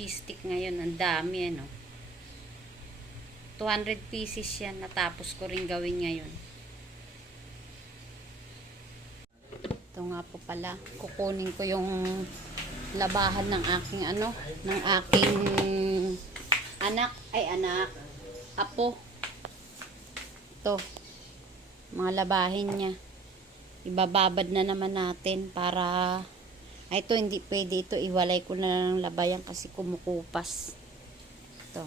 cheese stick ngayon. Ang dami, ano. 200 pieces yan. Natapos ko rin gawin ngayon. Ito nga po pala. Kukunin ko yung labahan ng aking ano, ng aking apo. Ito. Mga labahin niya. Ibababad na naman natin para ito hindi pwede ito, iwalay ko na ng labayan kasi kumukupas. Ito.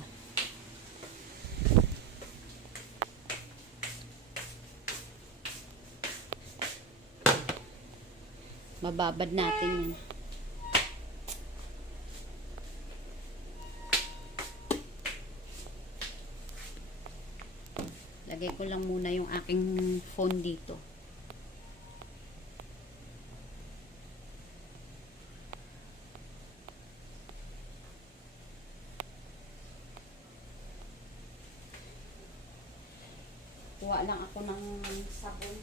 Mababad natin yan. Lagay ko lang muna yung aking phone dito. Kuha lang ako ng sabon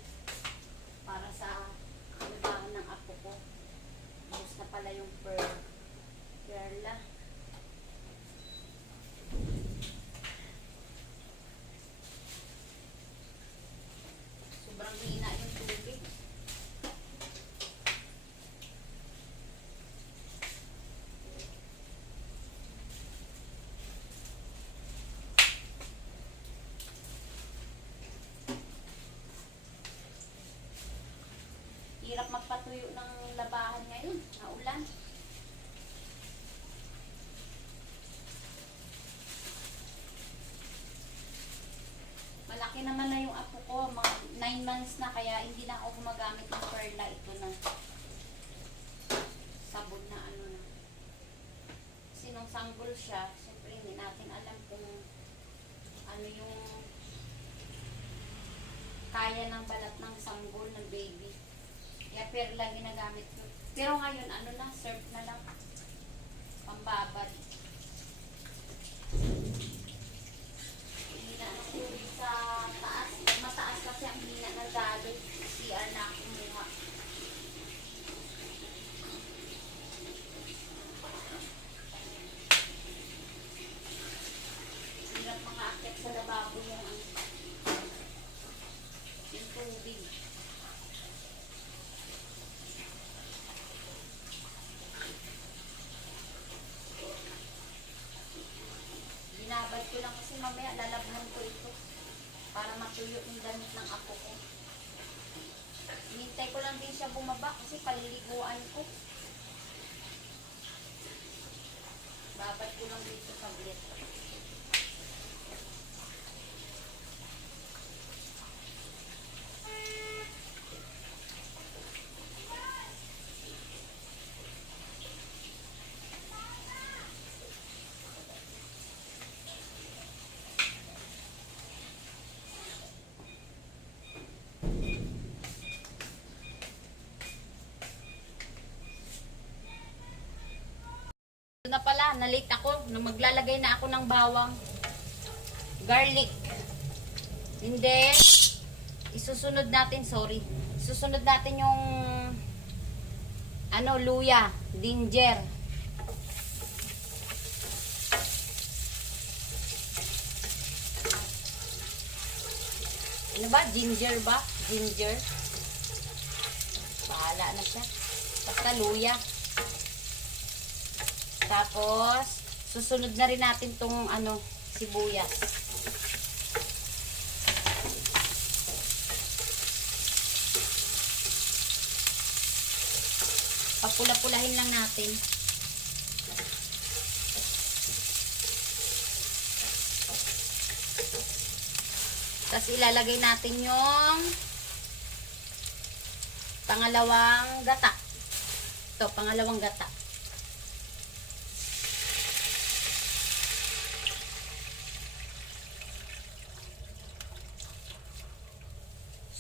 para sa labahan ng apo ko. Tapos na pala yung perla. Sobrang hina yung tubig. Hirap magpatuyo ng labahan ngayon, naulan. Malaki naman na yung apo ko, mga 9 months na, kaya hindi na ako gumagamit ng perla. Ito na sabon na ano na. Kasi nung sanggol siya, siyempre hindi natin alam kung ano yung kaya ng balat ng sanggol ng baby. Kaya perla ginagamit ko. Pero ngayon, ano na, serve na lang. Pambabad. Hina na tubig sa taas. Pag mataas kasi ang hina ng daloy. CR na kumuha. Hirap mga akit sa lababo yung tubig. Binabad ko lang kasi mamaya lalabhan ko ito para matuyo yung damit ng apo ko. Hintay ko lang din siya bumaba kasi paliliguan ko. Babad ko lang dito sa blet. Na pala, nalate ako na maglalagay na ako ng bawang, garlic, and then isusunod natin yung ano, luya, ginger, ano ba, ginger, bahala na siya, basta luya. Tapos, susunod na rin natin tong ano, sibuyas. Papula-pulahin lang natin. Tapos ilalagay natin yung pangalawang gata. Ito, pangalawang gata.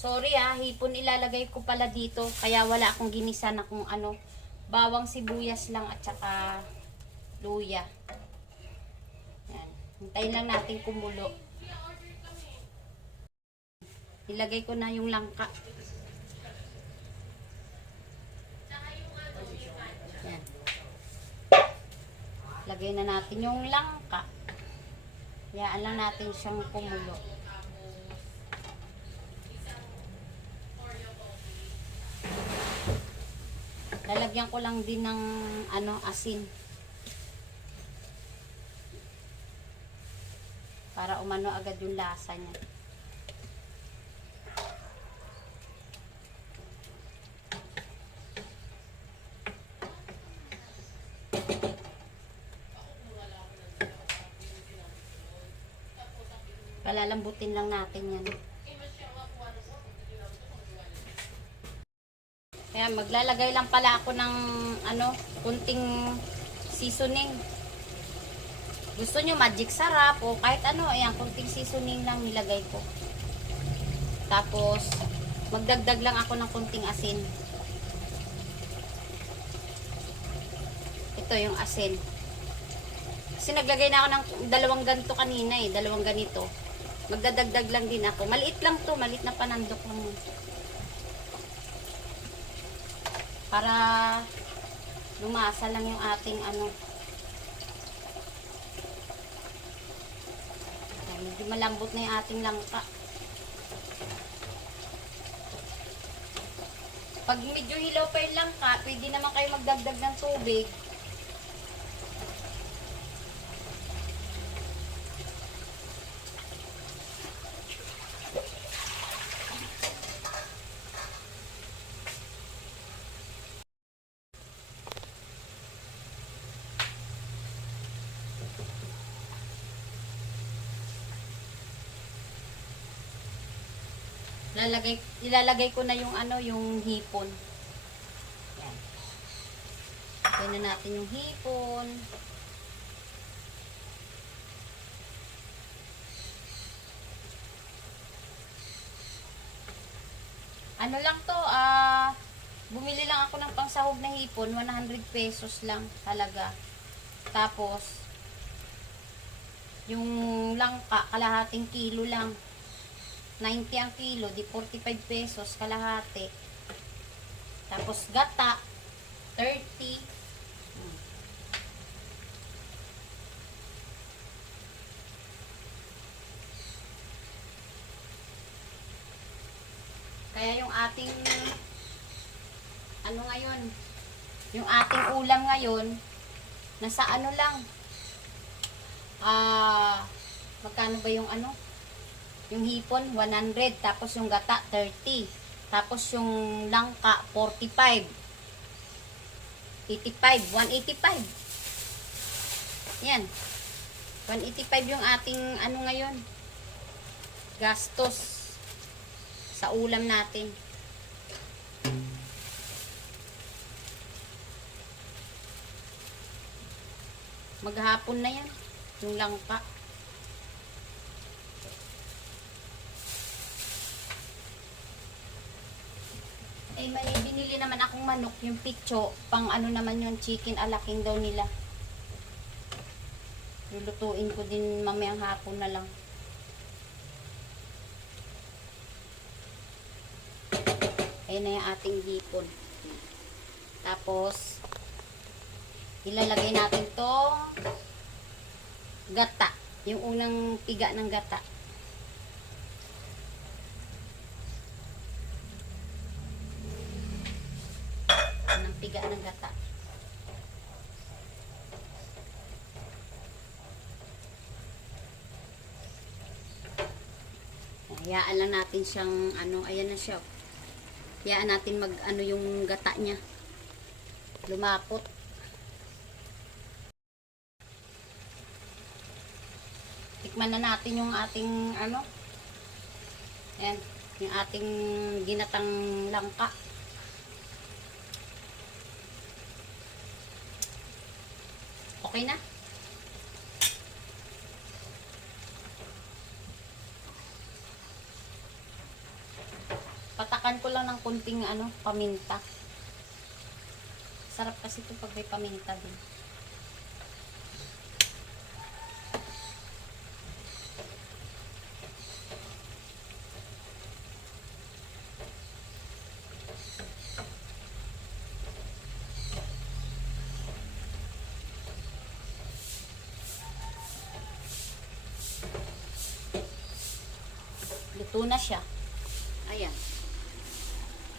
Sorry hipon ilalagay ko pala dito. Kaya wala akong ginisa na kung ano. Bawang sibuyas lang at saka luya. Yan. Hintayin lang natin kumulo. Ilagay ko na yung langka. Yan. Lagay na natin yung langka. Hayaan lang natin siyang kumulo. Lalagyan ko lang din ng asin. Para umano agad yung lasa niya. Palalambutin lang natin yan. Kaya maglalagay lang pala ako ng kunting seasoning. Gusto nyo magic sarap o kahit ayan, kunting seasoning lang nilagay ko. Tapos, magdagdag lang ako ng kunting asin. Ito yung asin. Kasi naglagay na ako ng dalawang ganito kanina dalawang ganito. Magdadagdag lang din ako. Maliit lang to, maliit na panandok lang. Para lumasa lang yung ating medyo malambot na yung ating langka. Pag medyo hilaw pa yung langka, pwede naman kayo magdagdag ng tubig. Ilalagay ko na yung yung hipon. Yan. Lagay na natin yung hipon. Ano lang to, bumili lang ako ng pangsahog na hipon, 100 pesos lang talaga. Tapos, yung langka, kalahating kilo lang. 90 ang kilo, di 45 pesos kalahati. Tapos gata, 30. Kaya yung ating ngayon, yung ating ulam ngayon, nasa lang, magkano ba yung yung hipon, 100. Tapos yung gata, 30. Tapos yung langka, 45. 85. 185. Yan. 185 yung ating ngayon. Gastos sa ulam natin. Maghapon na yan. Yung langka. May binili naman akong manok, yung picho, pang naman yung chicken alaking daw nila. Lulutuin ko din mamayang hapon na lang. Ayan na yung ating hipon. Tapos, ilalagay natin tong gata. Yung unang piga ng gata. Piga ng gata. Hayaan lang natin siyang ayan na siya. Hayaan natin yung gata niya. Lumapot. Tikman na natin yung ating ayan, yung ating ginatang langka. Okay na. Patakan ko lang ng kunting paminta. Sarap kasi ito pag may paminta din. Luto na siya. Ayan.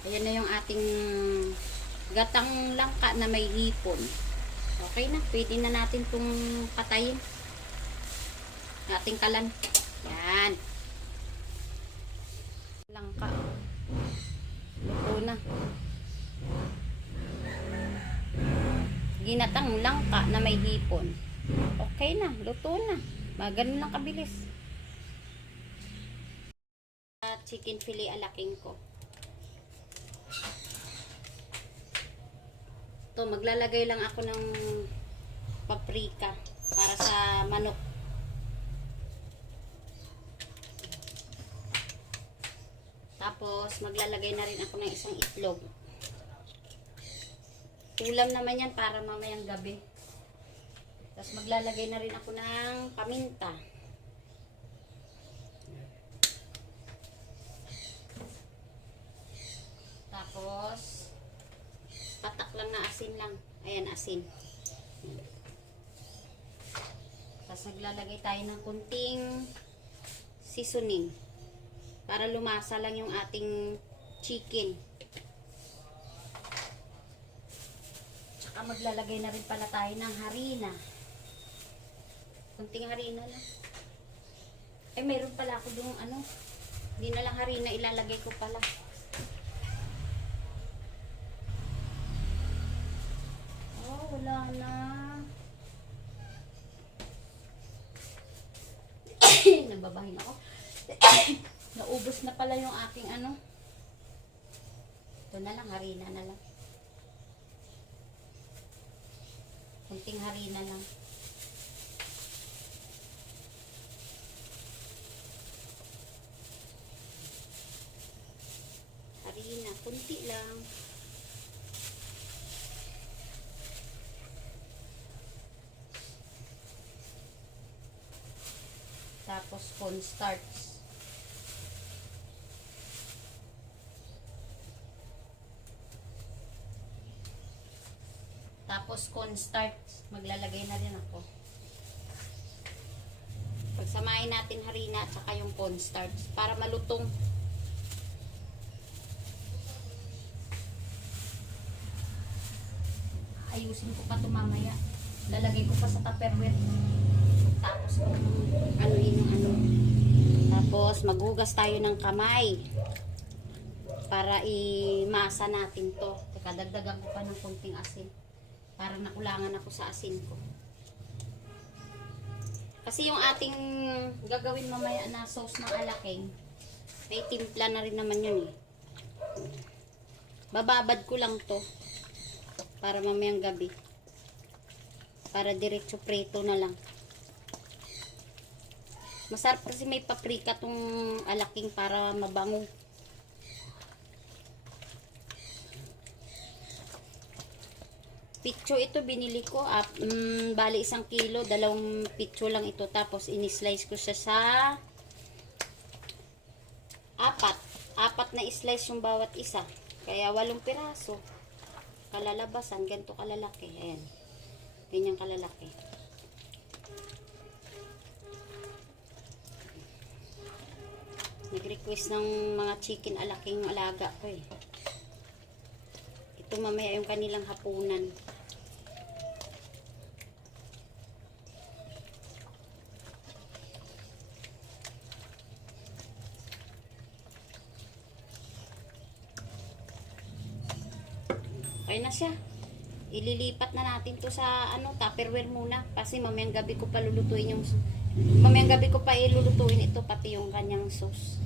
Ayan na yung ating gatang langka na may hipon. Okay na. Pwede na natin itong patayin. Ating kalan. Yan. Langka. Luto na. Ginatang langka na may hipon. Okay na. Luto na. Ganun lang kabilis. Chicken fillet alaking ko. To maglalagay lang ako ng paprika para sa manok. Tapos maglalagay na rin ako ng isang itlog. Ulam naman yan para mamayang gabi. Tapos maglalagay na rin ako ng paminta. Tapos patak lang na asin lang. Ayan, asin. Tapos naglalagay tayo ng kunting seasoning para lumasa lang yung ating chicken. Tsaka maglalagay na rin pala tayo ng harina. Kunting harina lang. Eh, meron pala ako dung ano. Hindi na lang harina ilalagay ko pala. Wala na. Nababahin ako. Naubos na pala yung aking ano. Ito na lang, harina na lang. Kunting harina lang. Harina, kunti lang. Tapos cornstarch. Tapos cornstarch. Maglalagay na rin ako. Pagsamahin natin harina at saka yung cornstarch para malutong. Ayusin ko pa ito mamaya. Lalagay ko pa sa tupperware. Tapos ano yung ano. Tapos maghugas tayo ng kamay para imasa natin to. Teka, dagdagan ko pa ng konting asin para nakulangan ako sa asin ko. Kasi yung ating gagawin mamaya na sauce ng alaking, may timpla na rin naman yun eh. Bababad ko lang to para mamayang gabi. Para diretso preto na lang. Masarap kasi may paprika tong alaking para mabango. Pitso ito binili ko. Bali 1 kilo. 2 pitso lang ito. Tapos in-slice ko siya sa 4 na slice yung bawat isa. Kaya 8 piraso. Kalalabasan. Ganito kalalaki. Ayan. Ganyan kalalaki. Nag-request ng mga chicken alaking alaga ko eh. Ito mamaya yung kanilang hapunan. Okay na siya. Ililipat na natin to sa ano, tupperware muna. Kasi mamayang gabi ko pa lulutuin yung... Mamayang gabi ko pa ilulutuin ito pati yung kanyang sauce.